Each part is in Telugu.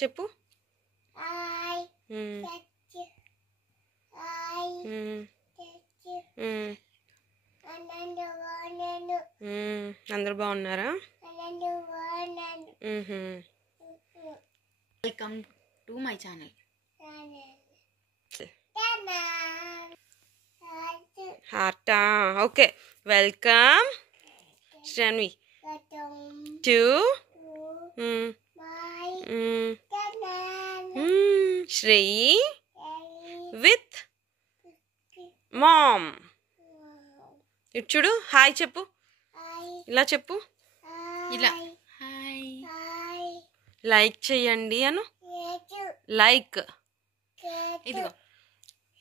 చెప్పు. అందరు బాగున్నారా? Welcome to my channel. హార్టా. Okay, welcome Shranvi to Shri with mom. ఇటు చూడు, హాయ్ చెప్పు. ఇలా చెప్పు. ఇలా హాయ్. లైక్ చేయండి అను. లైక్. ఇదిగో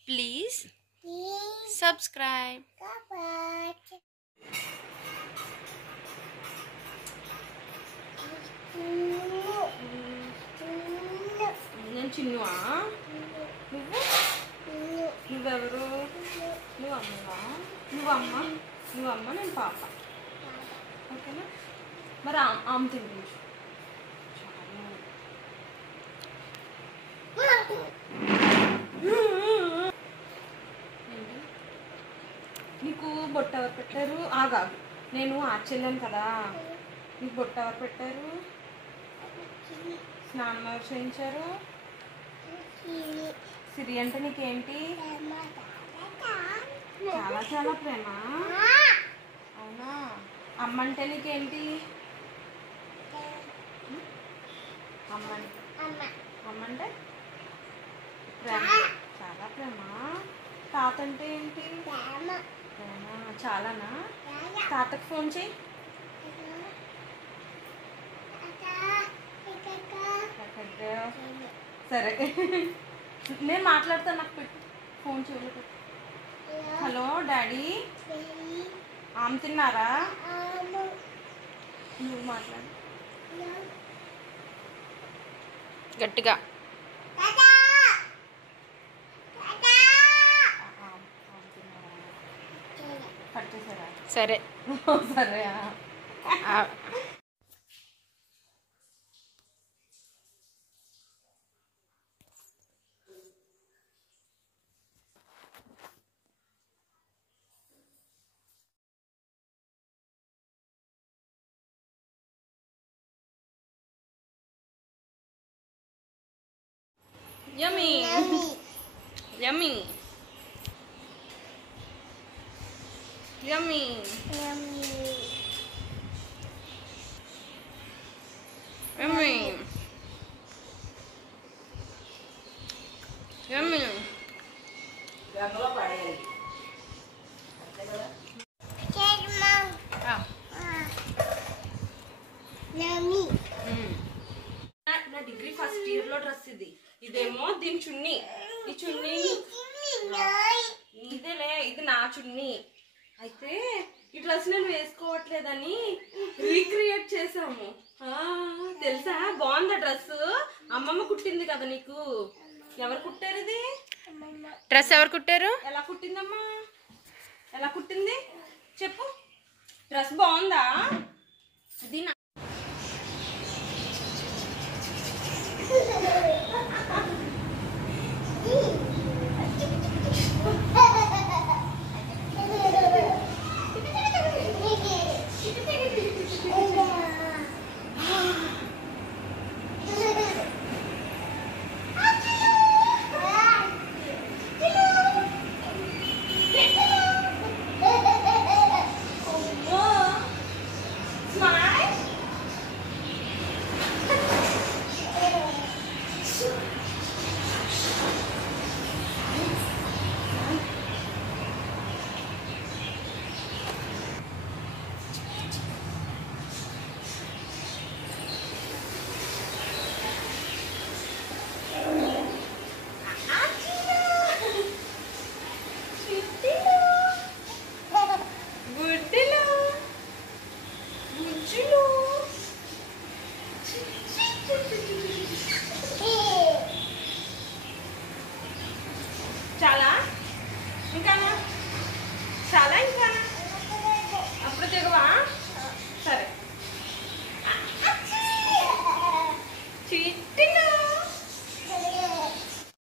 ప్లీజ్ సబ్స్క్రైబ్. నేను చిన్నువా? నువ్వెవరు? నువ్వు అమ్మవా? నువ్వమ్మ నేను పాప. ఓకేనా? మరి ఆమె తినిపించు. నీకు బొట్టు ఎవరు పెట్టారు? ఆగా, నేను ఆర్చెల్లాను కదా. నీకు బొట్టు ఎవరు పెట్టారు? స్నానం ఎవరు చేయించారు? సిరి అంటే నీకేంటి? చాలా చాలా ప్రేమ. అవునా? అమ్మ అంటే నీకేంటి? అమ్మ అంటే ప్రేమ, చాలా ప్రేమ. తాత అంటే ఏంటి? ప్రేమ. చాలానా? తాతకు ఫోన్ చేయి. సరే, నేను మాట్లాడతాను. నాకు పెట్టు ఫోన్ చెవులు పెట్టు. హలో డాడీ, ఆమె తిన్నారా? నువ్వు మాట్లాడు గట్టిగా. కట్ చేసారా? సరే సరే. Yummy. Yummy. Yummy. Yummy. Yummy. నా డిగ్రీ ఫస్ట్ ఇయర్ లో డ్రెస్ ఇది. ఇదేమో దీని చున్నీ. ఈ చున్నీ ఇదేలే, ఇది నా చున్నీ. అయితే ఈ డ్రెస్ నేను వేసుకోవట్లేదని రీక్రియేట్ చేసాము. తెలుసా? బాగుందా డ్రెస్? అమ్మమ్మ కుట్టింది కదా నీకు. ఎవరు కుట్టారు ఇది డ్రెస్? ఎవరు కుట్టారు? ఎలా కుట్టిందమ్మా? ఎలా కుట్టింది చెప్పు. డ్రెస్ బాగుందా? ఇది